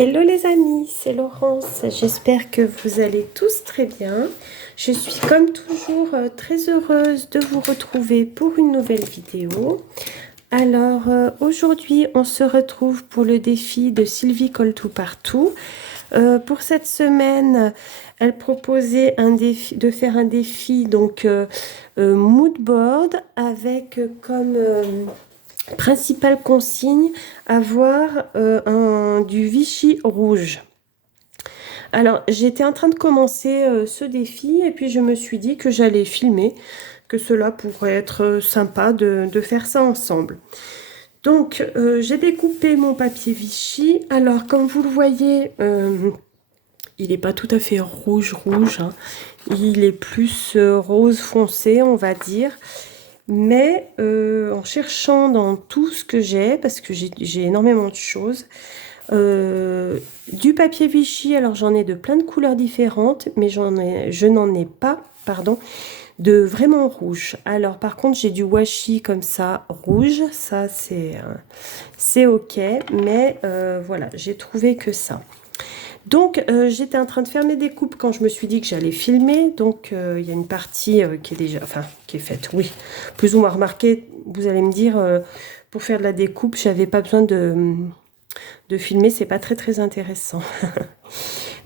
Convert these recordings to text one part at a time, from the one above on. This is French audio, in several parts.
Hello les amis, c'est Laurence. J'espère que vous allez tous très bien. Je suis comme toujours très heureuse de vous retrouver pour une nouvelle vidéo. Alors aujourd'hui, on se retrouve pour le défi de Sylvie Colle Tout Partout. Pour cette semaine, elle proposait de faire un défi donc mood board avec comme principale consigne avoir du Vichy rouge. Alors j'étais en train de commencer ce défi et puis je me suis dit que j'allais filmer, que cela pourrait être sympa de faire ça ensemble. Donc j'ai découpé mon papier Vichy. Alors comme vous le voyez, il n'est pas tout à fait rouge hein. Il est plus rose foncé, on va dire. Mais en cherchant dans tout ce que j'ai, parce que j'ai énormément de choses, du papier Vichy, alors j'en ai de plein de couleurs différentes, mais je n'en ai pas, pardon, de vraiment rouge. Alors par contre j'ai du washi comme ça, rouge, ça c'est ok, mais voilà, j'ai trouvé que ça. Donc j'étais en train de faire mes découpes quand je me suis dit que j'allais filmer. Donc il y a une partie qui est déjà, enfin qui est faite, oui, plus ou moins remarquée. Vous allez me dire, pour faire de la découpe, j'avais pas besoin de filmer, c'est pas très intéressant.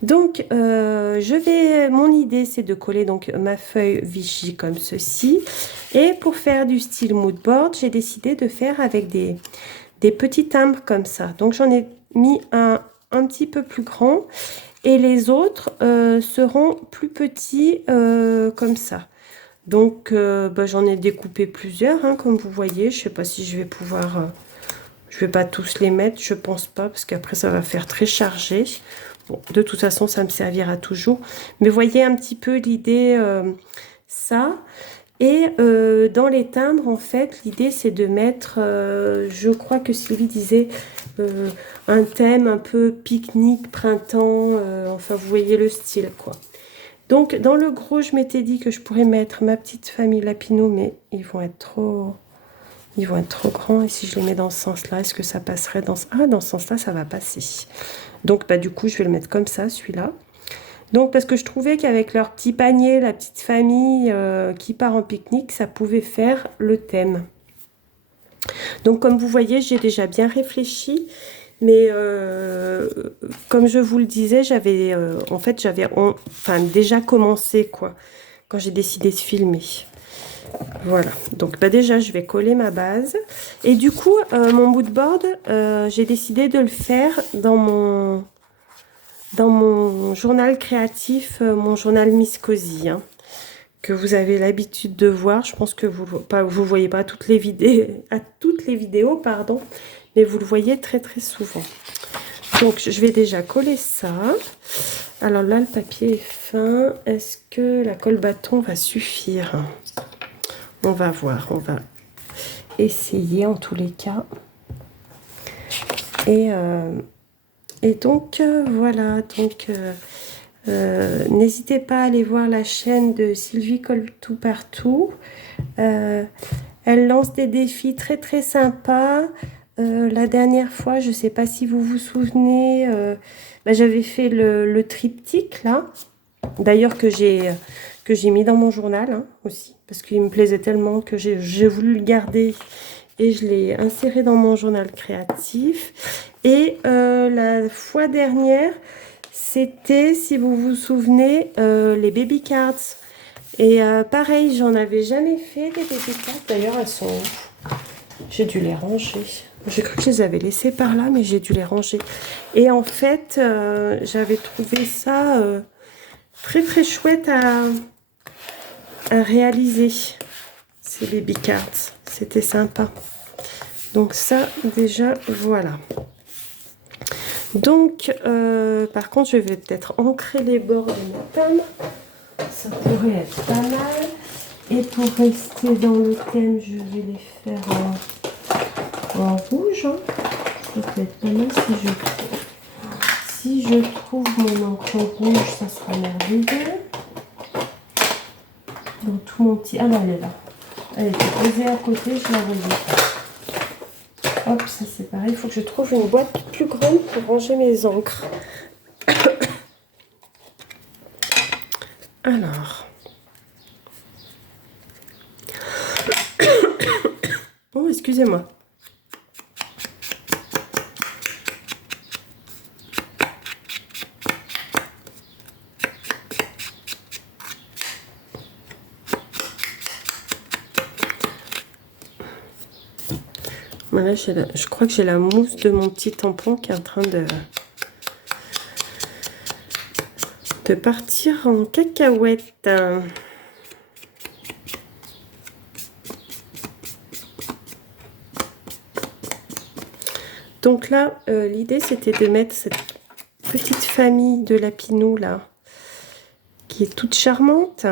Donc mon idée c'est de coller donc ma feuille Vichy comme ceci. Et pour faire du style mood board, j'ai décidé de faire avec des petits timbres comme ça. Donc j'en ai mis un petit peu plus grand et les autres seront plus petits comme ça. Donc j'en ai découpé plusieurs hein, comme vous voyez. Je sais pas si je vais pouvoir je vais pas tous les mettre, je pense pas, parce qu'après ça va faire très chargé. Bon, de toute façon ça me servira toujours, mais voyez un petit peu l'idée, ça. Et dans les timbres, en fait, l'idée c'est de mettre, je crois que Sylvie disait, un thème un peu pique-nique, printemps, enfin vous voyez le style quoi. Donc dans le gros, je m'étais dit que je pourrais mettre ma petite famille Lapino, mais ils vont être trop grands. Et si je les mets dans ce sens-là, est-ce que ça passerait dans ce... Ah, dans ce sens-là, ça va passer. Donc du coup, je vais le mettre comme ça, celui-là. Donc, parce que je trouvais qu'avec leur petit panier, la petite famille qui part en pique-nique, ça pouvait faire le thème. Donc, comme vous voyez, j'ai déjà bien réfléchi. Mais comme je vous le disais, j'avais déjà commencé, quoi, quand j'ai décidé de filmer. Voilà. Donc, déjà, je vais coller ma base. Et du coup, mon mood board, j'ai décidé de le faire dans mon journal créatif, mon journal Miss Cozy, hein, que vous avez l'habitude de voir. Je pense que vous voyez pas toutes les vidéos, pardon, mais vous le voyez très souvent. Donc je vais déjà coller ça. Alors là le papier est fin. Est-ce que la colle bâton va suffire? On va voir, on va essayer en tous les cas. Et donc voilà, donc n'hésitez pas à aller voir la chaîne de Sylvie Colle Tout Partout. Elle lance des défis très sympas. La dernière fois, je ne sais pas si vous vous souvenez, j'avais fait le triptyque là. D'ailleurs que j'ai mis dans mon journal hein, aussi, parce qu'il me plaisait tellement que j'ai voulu le garder et je l'ai inséré dans mon journal créatif. Et la fois dernière, c'était, si vous vous souvenez, les baby cards. Et pareil, j'en avais jamais fait des baby cards. D'ailleurs, elles sont... J'ai dû les ranger. J'ai cru que je les avais laissées par là, mais j'ai dû les ranger. Et en fait, j'avais trouvé ça très chouette à réaliser, ces baby cards. C'était sympa. Donc ça, déjà, voilà. Donc, par contre, je vais peut-être ancrer les bords de ma table. Ça pourrait être pas mal. Et pour rester dans le thème, je vais les faire en rouge. Hein. Ça peut être pas mal si je trouve mon encre rouge, ça sera merveilleux. Donc tout mon petit... Ah là, elle est là. Elle était posée à côté, je la voyais pas. Hop, ça c'est pareil. Il faut que je trouve une boîte plus grande pour ranger mes encres. Alors. Oh, excusez-moi. Voilà, je crois que j'ai la mousse de mon petit tampon qui est en train de partir en cacahuète. Donc là, l'idée c'était de mettre cette petite famille de lapinous là, qui est toute charmante.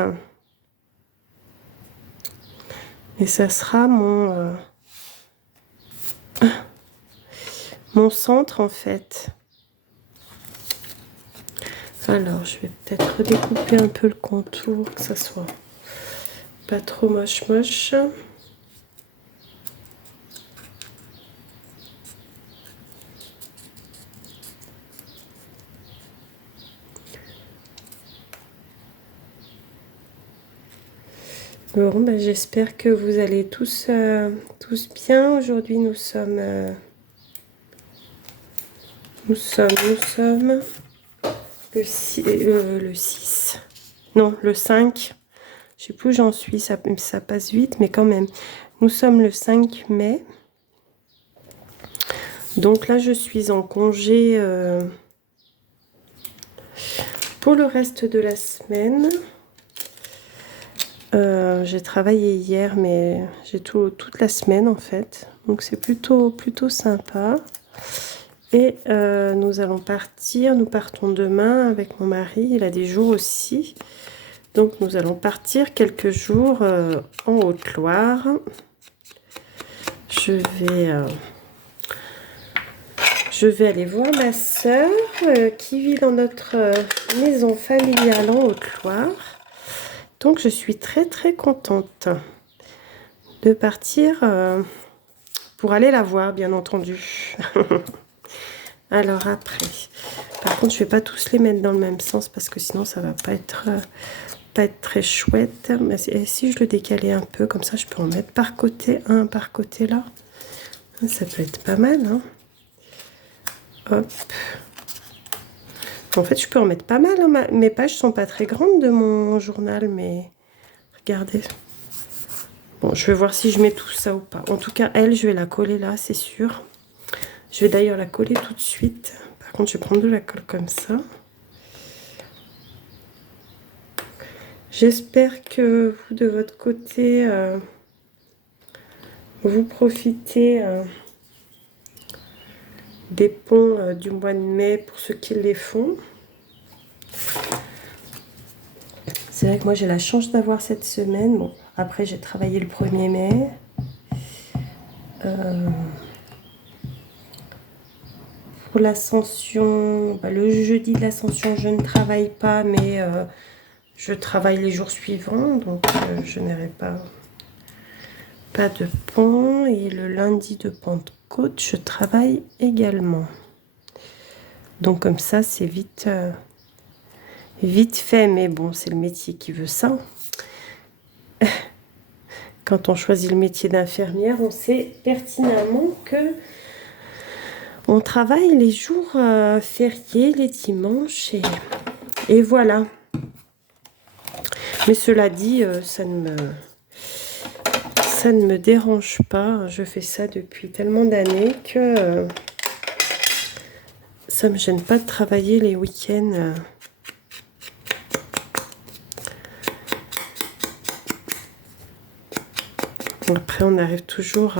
Et ça sera mon centre en fait. Alors, je vais peut-être redécouper un peu le contour, que ça soit pas trop moche. Bon, ben, j'espère que vous allez tous bien. Aujourd'hui, nous sommes le 6. Non, le 5. Je sais plus où j'en suis, ça passe vite, mais quand même. Nous sommes le 5 mai. Donc là, je suis en congé pour le reste de la semaine. J'ai travaillé hier, mais j'ai toute la semaine en fait. Donc c'est plutôt sympa. Et nous partons demain avec mon mari. Il a des jours aussi. Donc nous allons partir quelques jours en Haute-Loire. Je vais aller voir ma sœur qui vit dans notre maison familiale en Haute-Loire. Donc je suis très contente de partir pour aller la voir, bien entendu. Alors après, par contre, je vais pas tous les mettre dans le même sens parce que sinon ça va pas être très chouette. Mais si je le décalais un peu, comme ça je peux en mettre par côté, un par côté là. Ça peut être pas mal, hein. Hop. En fait, je peux en mettre pas mal, hein. Mes pages sont pas très grandes de mon journal, mais regardez. Bon, je vais voir si je mets tout ça ou pas. En tout cas, elle, je vais la coller là, c'est sûr. Je vais d'ailleurs la coller tout de suite. Par contre, je vais prendre de la colle comme ça. J'espère que vous, de votre côté, vous profitez des ponts du mois de mai pour ceux qui les font. C'est vrai que moi, j'ai la chance d'avoir cette semaine. Bon, après, j'ai travaillé le 1er mai. Pour l'ascension, le jeudi de l'ascension, je ne travaille pas, mais je travaille les jours suivants, donc je n'aurai pas de pont. Et le lundi de Pentecôte, je travaille également. Donc comme ça, c'est vite fait, mais bon, c'est le métier qui veut ça. Quand on choisit le métier d'infirmière, on sait pertinemment que on travaille les jours fériés, les dimanches, et voilà. Mais cela dit, ça ne me dérange pas. Je fais ça depuis tellement d'années que ça me gêne pas de travailler les week-ends. Après, on arrive toujours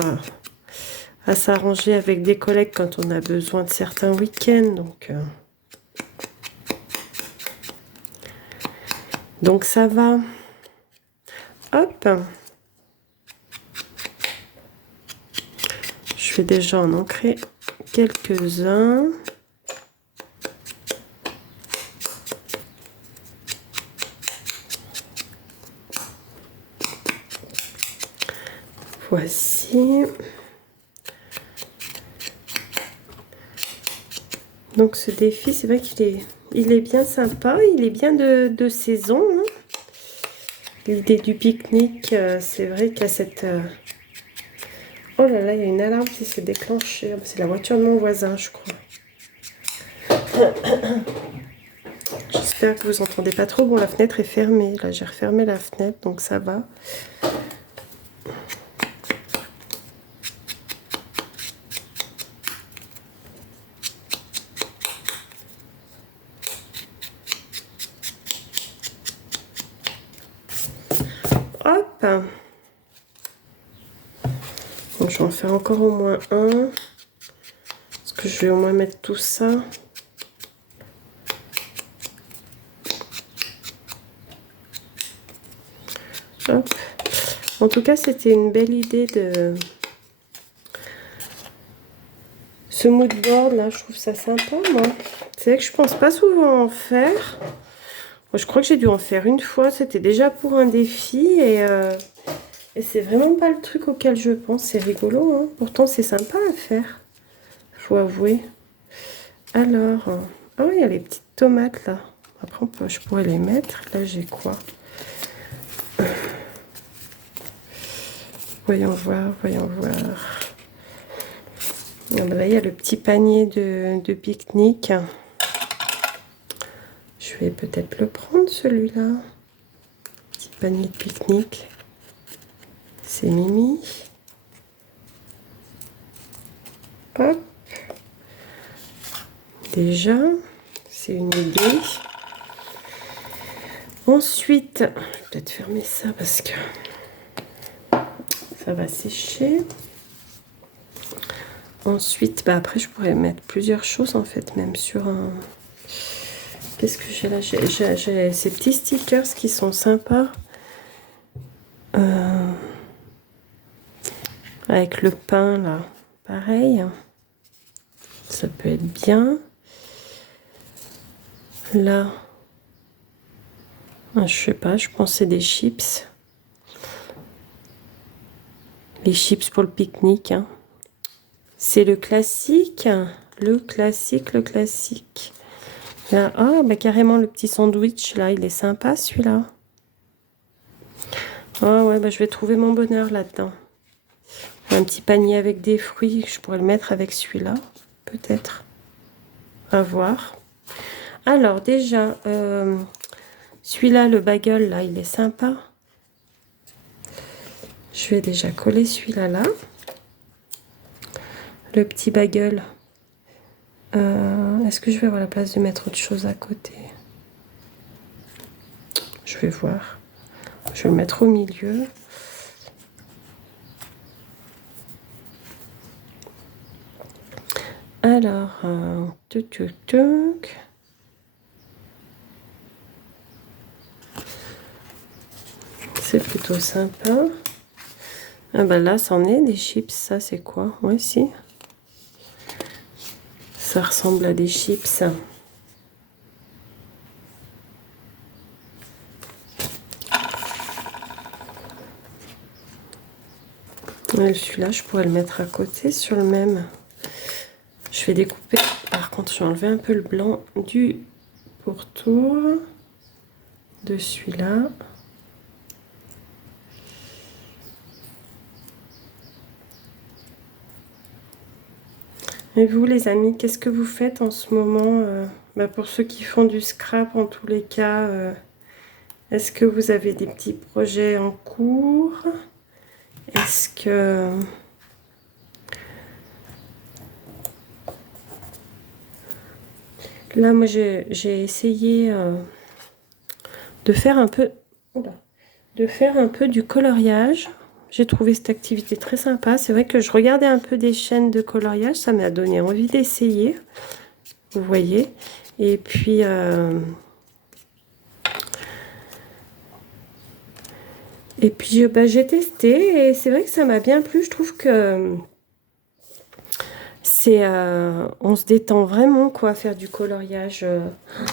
à s'arranger avec des collègues quand on a besoin de certains week-ends. Donc ça va. Hop. Je vais déjà en ancrer quelques-uns. Voici. Donc ce défi, c'est vrai il est bien sympa, il est bien de saison, hein. L'idée du pique-nique, c'est vrai qu'il y a cette... Oh là là, il y a une alarme qui s'est déclenchée. C'est la voiture de mon voisin, je crois. J'espère que vous entendez pas trop. Bon, la fenêtre est fermée. Là, j'ai refermé la fenêtre, donc ça va. Hop. Donc, je vais en faire encore au moins un. Parce que je vais au moins mettre tout ça. Hop. En tout cas, c'était une belle idée de... Ce mood board là, je trouve ça sympa, moi. C'est vrai que je pense pas souvent en faire. Moi, je crois que j'ai dû en faire une fois. C'était déjà pour un défi et c'est vraiment pas le truc auquel je pense. C'est rigolo, hein. Pourtant, c'est sympa à faire. Faut avouer. Alors, ah oui, il y a les petites tomates là. Après, je pourrais les mettre. Là, j'ai quoi? Voyons voir, voyons voir. Ah ben là, il y a le petit panier de pique-nique. Je vais peut-être le prendre, celui-là. Petit panier de pique-nique. C'est Mimi. Hop. Déjà, c'est une idée. Ensuite, je vais peut-être fermer ça parce que ça va sécher. Ensuite, bah après, je pourrais mettre plusieurs choses en fait, même sur un... Qu'est-ce que j'ai là? J'ai ces petits stickers qui sont sympas. Avec le pain là, pareil. Ça peut être bien. Là, je sais pas, je pense que c'est des chips. Les chips pour le pique-nique, hein. C'est le classique, le classique, le classique. Là, ah, bah carrément le petit sandwich, là, il est sympa celui-là. Ah ouais, bah je vais trouver mon bonheur là-dedans. Un petit panier avec des fruits, je pourrais le mettre avec celui-là, peut-être. À voir. Alors déjà, celui-là, le bagel, là, il est sympa. Je vais déjà coller celui-là, là. Le petit bagel. Est-ce que je vais avoir la place de mettre autre chose à côté? Je vais voir. Je vais le mettre au milieu. Alors, c'est plutôt sympa. Ah bah là, c'en est des chips. Ça, c'est quoi? Ouais, si. Ça ressemble à des chips. Celui-là, je pourrais le mettre à côté sur le même. Je vais découper. Par contre, je vais enlever un peu le blanc du pourtour de celui-là. Et vous, les amis, qu'est-ce que vous faites en ce moment? Bah, pour ceux qui font du scrap, en tous les cas, est-ce que vous avez des petits projets en cours? Est-ce que... Là, moi, j'ai essayé de faire un peu... Oula, de faire un peu du coloriage. J'ai trouvé cette activité très sympa. C'est vrai que je regardais un peu des chaînes de coloriage. Ça m'a donné envie d'essayer. Vous voyez. Et puis... bah, j'ai testé et c'est vrai que ça m'a bien plu. Je trouve que c'est... on se détend vraiment, quoi, à faire du coloriage.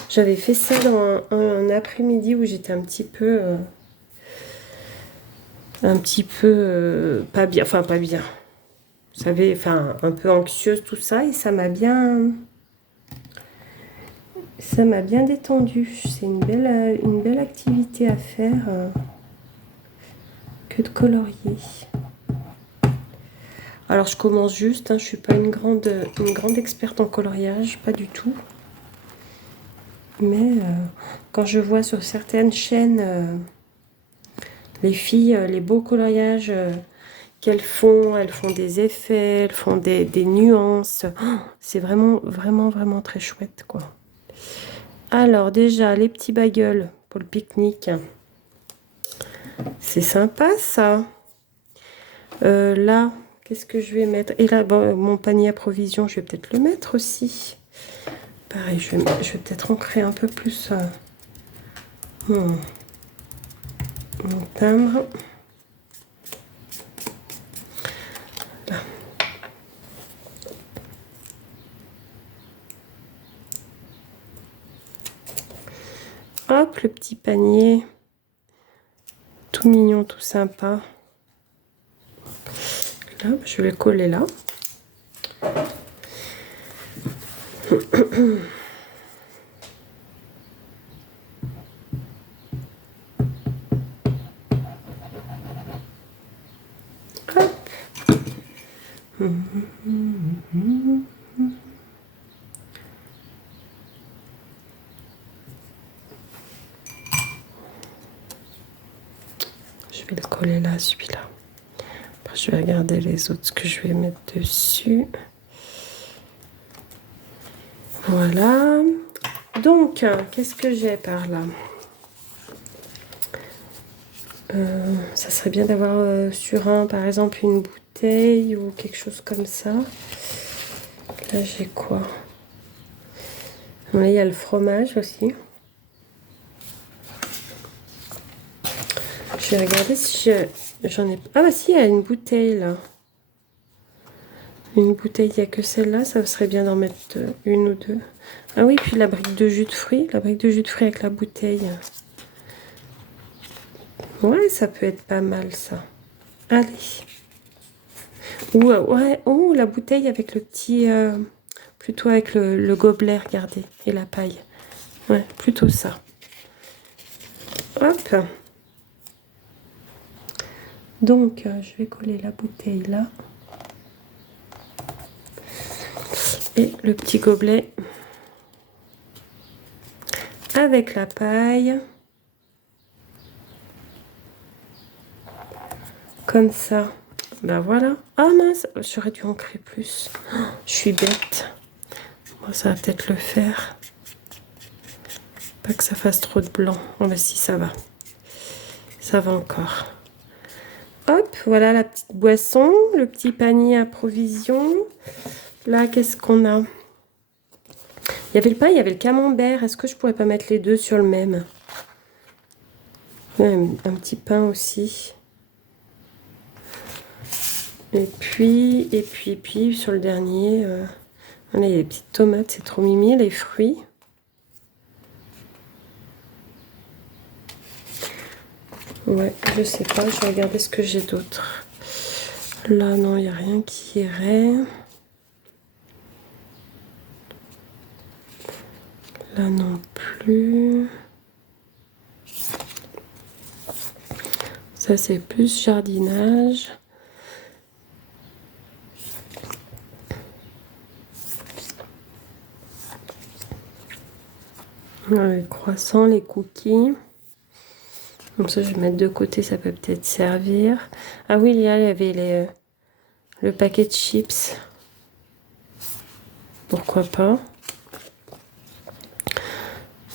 J'avais fait ça dans un après-midi où j'étais un petit peu pas bien, enfin pas bien. Vous savez, enfin un peu anxieuse, tout ça, et ça m'a bien... Ça m'a bien détendu. C'est une belle activité à faire que de colorier. Alors je commence juste, hein, je suis pas une grande experte en coloriage, pas du tout. Mais quand je vois sur certaines chaînes les filles, les beaux coloriages qu'elles font, elles font des effets, elles font des nuances. Oh, c'est vraiment très chouette, quoi. Alors déjà, les petits bagels pour le pique-nique. C'est sympa, ça. Là, qu'est-ce que je vais mettre? Et là, bon, mon panier à provisions, je vais peut-être le mettre aussi. Pareil, je vais peut-être ancrer un peu plus mon timbre. Là. Hop, le petit panier. Tout mignon, tout sympa. Là, je vais le coller là. Hop. Je vais le coller là, celui-là. Après, je vais regarder les autres que je vais mettre dessus. Voilà. Donc, qu'est-ce que j'ai par là? Ça serait bien d'avoir sur un, par exemple, une bouteille ou quelque chose comme ça. Là, j'ai quoi? Là, il y a le fromage aussi. Je vais regarder si j'en ai... Ah bah si, il y a une bouteille là. Une bouteille, il n'y a que celle-là. Ça serait bien d'en mettre une ou deux. Ah oui, puis la brique de jus de fruits. La brique de jus de fruits avec la bouteille. Ouais, ça peut être pas mal ça. Allez. Ou ouais, oh, la bouteille avec le petit... plutôt avec le gobelet, regardez. Et la paille. Ouais, plutôt ça. Hop. Donc, je vais coller la bouteille là. Et le petit gobelet avec la paille. Comme ça. Ben voilà. Ah mince, j'aurais dû ancrer plus. Oh, je suis bête. Moi, ça va peut-être le faire. Pas que ça fasse trop de blanc. Oh ben si, ça va. Ça va encore. Hop, voilà la petite boisson, le petit panier à provisions. Là, qu'est-ce qu'on a? Il y avait le pain, il y avait le camembert. Est-ce que je pourrais pas mettre les deux sur le même? Ouais, un petit pain aussi. Et puis, sur le dernier, voilà, il y a les petites tomates, c'est trop mimi, les fruits. Ouais, je sais pas, je vais regarder ce que j'ai d'autre. Là, non, il n'y a rien qui irait. Là non plus. Ça, c'est plus jardinage. Les croissants, les cookies. Comme ça, je vais mettre de côté, ça peut peut-être servir. Ah oui, il y avait le paquet de chips. Pourquoi pas?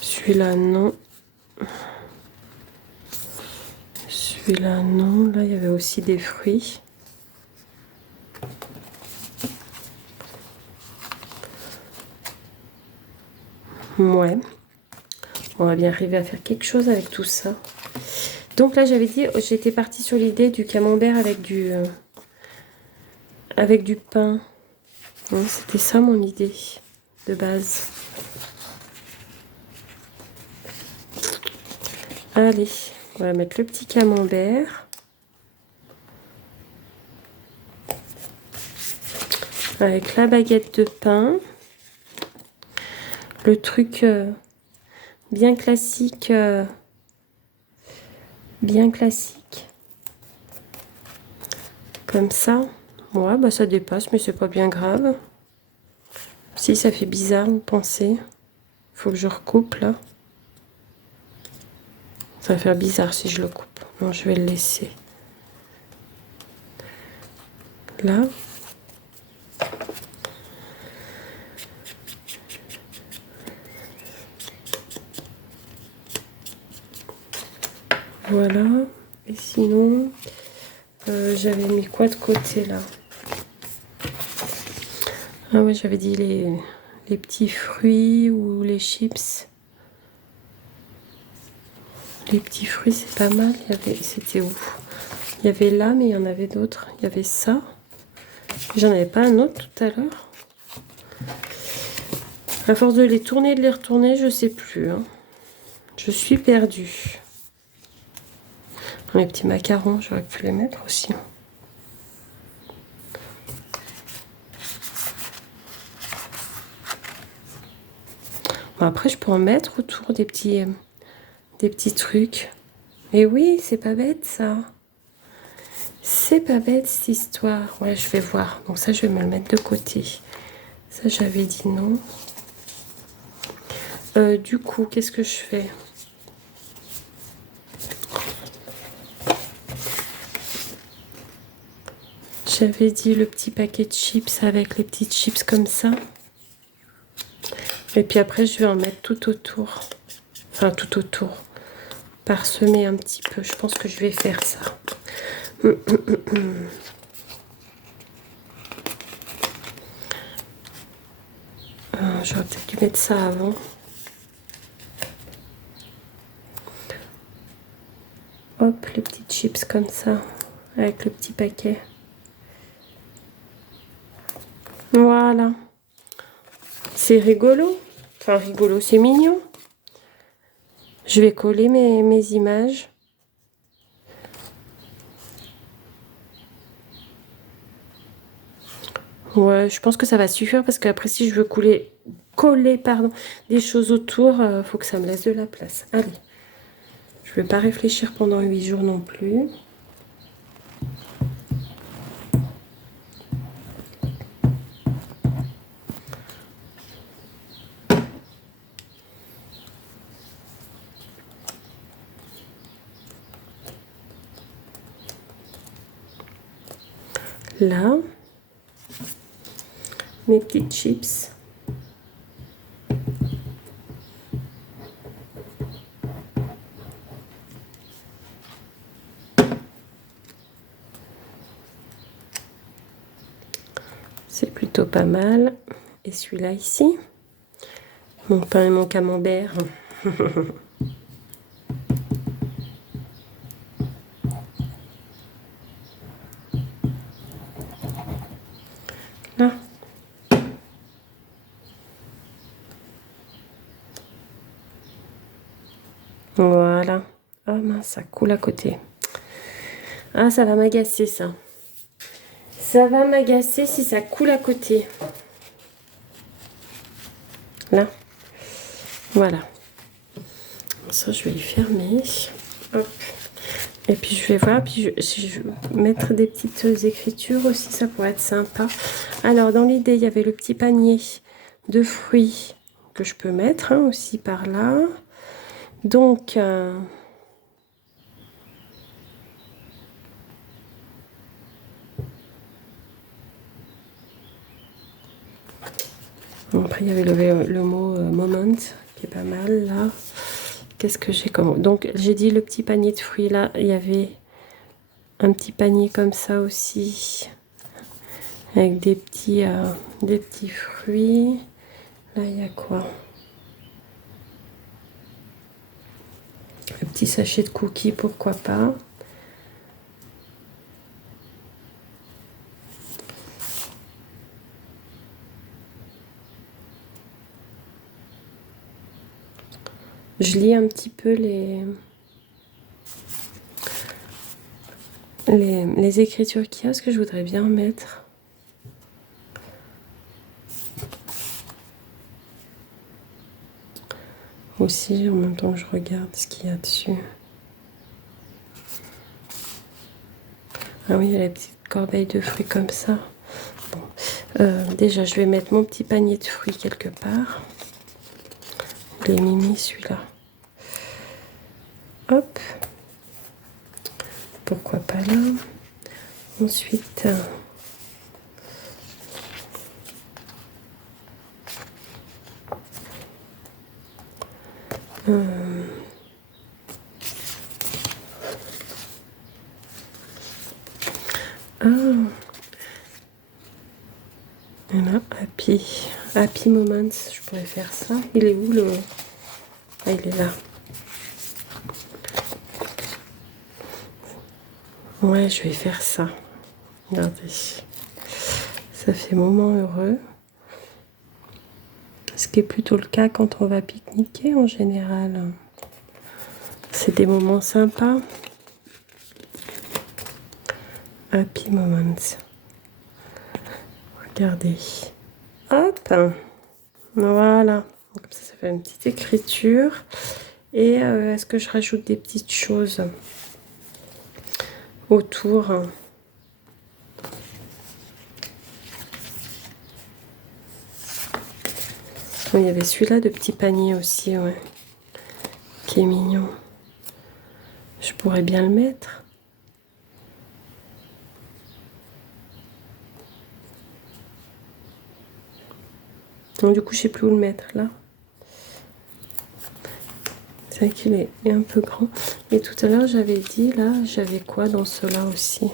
Celui-là, non. Celui-là, non. Là, il y avait aussi des fruits. Ouais. On va bien arriver à faire quelque chose avec tout ça. Donc là, j'avais dit, j'étais partie sur l'idée du camembert avec du pain. Ouais, c'était ça mon idée de base. Allez, on va mettre le petit camembert. Avec la baguette de pain. Le truc bien classique. Bien classique. Comme ça. Ouais, bah ça dépasse, mais c'est pas bien grave. Si, ça fait bizarre, vous pensez? Faut que je recoupe là. Ça va faire bizarre si je le coupe. Non, je vais le laisser. Là. Voilà. Et sinon, j'avais mis quoi de côté là? Ah ouais, j'avais dit les petits fruits ou les chips. Les petits fruits, c'est pas mal. C'était où? Il y avait là, mais il y en avait d'autres. Il y avait ça. J'en avais pas un autre tout à l'heure. À force de les tourner et de les retourner, je sais plus. Hein. Je suis perdue. Les petits macarons, j'aurais pu les mettre aussi. Bon, après, je peux en mettre autour des petits trucs. Et oui, c'est pas bête ça. C'est pas bête cette histoire. Ouais, je vais voir. Donc ça, je vais me le mettre de côté. Ça, j'avais dit non. Du coup, qu'est-ce que je fais? J'avais dit le petit paquet de chips avec les petites chips comme ça. Et puis après, je vais en mettre tout autour. Enfin, tout autour. Parsemer un petit peu. Je pense que je vais faire ça. J'aurais peut-être dû mettre ça avant. Hop, les petites chips comme ça. Avec le petit paquet. Voilà. C'est rigolo. Enfin, rigolo, c'est mignon. Je vais coller mes images. Ouais, je pense que ça va suffire parce qu'après, si je veux coller des choses autour, faut que ça me laisse de la place. Allez. Je ne vais pas réfléchir pendant 8 jours non plus. Là, mes petites chips. C'est plutôt pas mal. Et celui-là ici, mon pain et mon camembert. Là. Voilà. Ah mince, ça coule à côté. Ah, ça va m'agacer ça. Ça va m'agacer si ça coule à côté. Là. Voilà. Ça, je vais y fermer. Hop. Et puis, je vais voir. Puis, si je veux mettre des petites écritures aussi, ça pourrait être sympa. Alors, dans l'idée, il y avait le petit panier de fruits que je peux mettre hein, aussi par là. Donc... Bon, après, il y avait le mot moment qui est pas mal là. Qu'est-ce que j'ai comme... Donc, j'ai dit le petit panier de fruits là. Il y avait un petit panier comme ça aussi. Avec des petits fruits. Là, il y a quoi? Le petit sachet de cookies, pourquoi pas. Je lis un petit peu les écritures qu'il y a, ce que je voudrais bien mettre. aussi, en même temps que je regarde ce qu'il y a dessus. Ah oui, il y a la petite corbeille de fruits comme ça. Bon. Déjà, je vais mettre mon petit panier de fruits quelque part. Il est mimi celui-là. Hop. Pourquoi pas là. Ensuite, voilà, Happy Moments, je pourrais faire ça. Il est où le... Ah, il est là. Ouais, je vais faire ça. Regardez. Ça fait moment heureux. Ce qui est plutôt le cas quand on va pique-niquer en général. C'est des moments sympas. Happy Moments. Regardez. Hop. Voilà. Comme ça fait une petite écriture. Et est-ce que je rajoute des petites choses autour? Il y avait celui-là de petit panier aussi, ouais. Qui est mignon. Je pourrais bien le mettre. Donc du coup, je sais plus où le mettre, là. C'est vrai qu'il est un peu grand. Et tout à l'heure, j'avais dit, là, j'avais quoi dans cela aussi?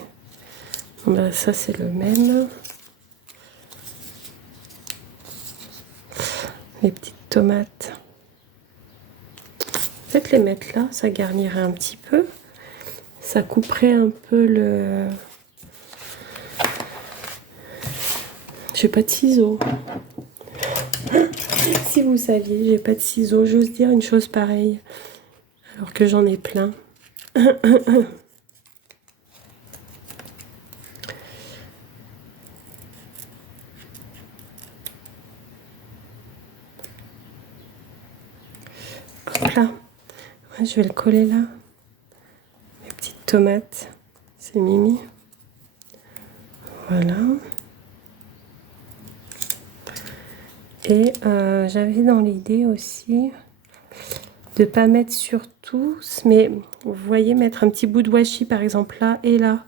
Bon, ben, ça, c'est le même. Les petites tomates. Peut-être les mettre là, ça garnirait un petit peu. Ça couperait un peu le... J'ai pas de ciseaux. Si vous saviez, j'ai pas de ciseaux. J'ose dire une chose pareille. Alors que j'en ai plein. Hop là. Ouais, je vais le coller là. Mes petites tomates. C'est Mimi. Voilà. Et j'avais dans l'idée aussi de pas mettre sur tous, mais vous voyez, mettre un petit bout de washi par exemple là et là,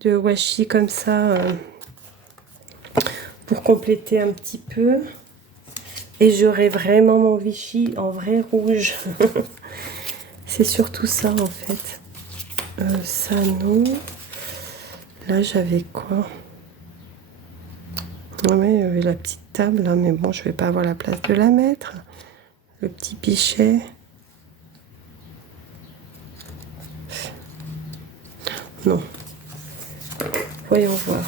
de washi comme ça, pour compléter un petit peu. Et j'aurai vraiment mon Vichy en vrai rouge. C'est surtout ça en fait. Ça non. Là j'avais quoi? Ouais, il y avait la petite table là, mais bon, je vais pas avoir la place de la mettre. Le petit pichet. Non. Voyons voir.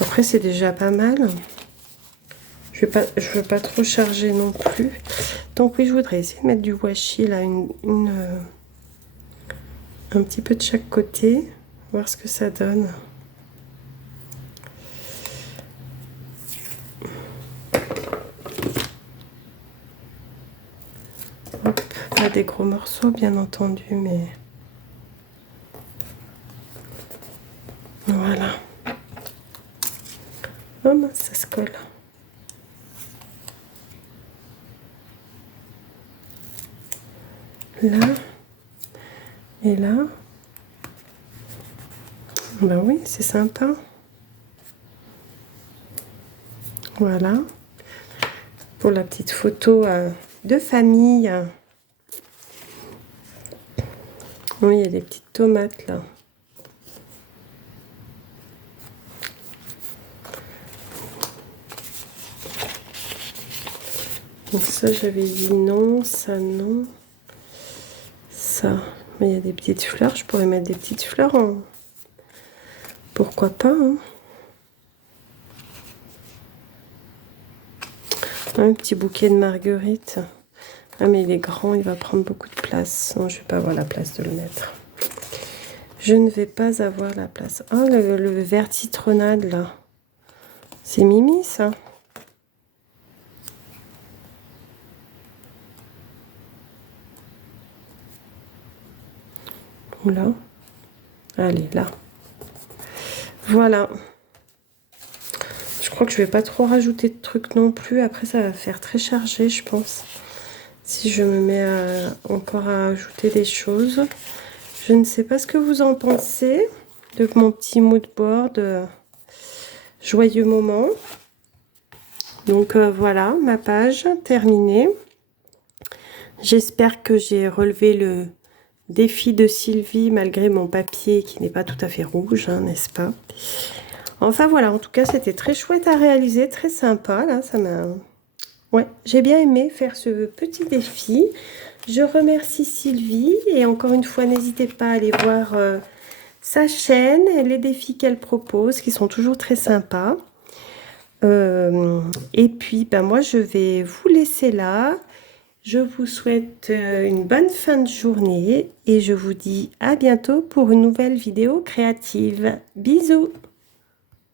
Après, c'est déjà pas mal. Je veux pas trop charger non plus. Donc oui, je voudrais essayer de mettre du washi là, un petit peu de chaque côté. Voir ce que ça donne. Hop, pas des gros morceaux, bien entendu, mais... Voilà. Oh mince, ça se colle. Là. Et là. Ben oui, c'est sympa. Voilà. Pour la petite photo de famille. Oui, il y a des petites tomates là. Donc ça, j'avais dit non, ça non. Ça, mais il y a des petites fleurs. Je pourrais mettre des petites fleurs en... Pourquoi pas, hein. Un petit bouquet de marguerites. Ah mais il est grand, il va prendre beaucoup de place. Non, je vais pas avoir la place de le mettre. Je ne vais pas avoir la place. Oh, le vert citronnade là. C'est Mimi ça. Oula. Allez, là. Voilà. Je crois que je vais pas trop rajouter de trucs non plus. Après, ça va faire très chargé, je pense. Si je me mets encore à ajouter des choses. Je ne sais pas ce que vous en pensez de mon petit mood board. Joyeux moment. Donc voilà, ma page terminée. J'espère que j'ai relevé le défi de Sylvie malgré mon papier qui n'est pas tout à fait rouge, hein, n'est-ce pas? Enfin voilà, en tout cas c'était très chouette à réaliser, très sympa. Là, ça m'a... Ouais, j'ai bien aimé faire ce petit défi. Je remercie Sylvie et encore une fois, n'hésitez pas à aller voir sa chaîne et les défis qu'elle propose qui sont toujours très sympas. Et puis, ben moi, je vais vous laisser là. Je vous souhaite une bonne fin de journée et je vous dis à bientôt pour une nouvelle vidéo créative. Bisous!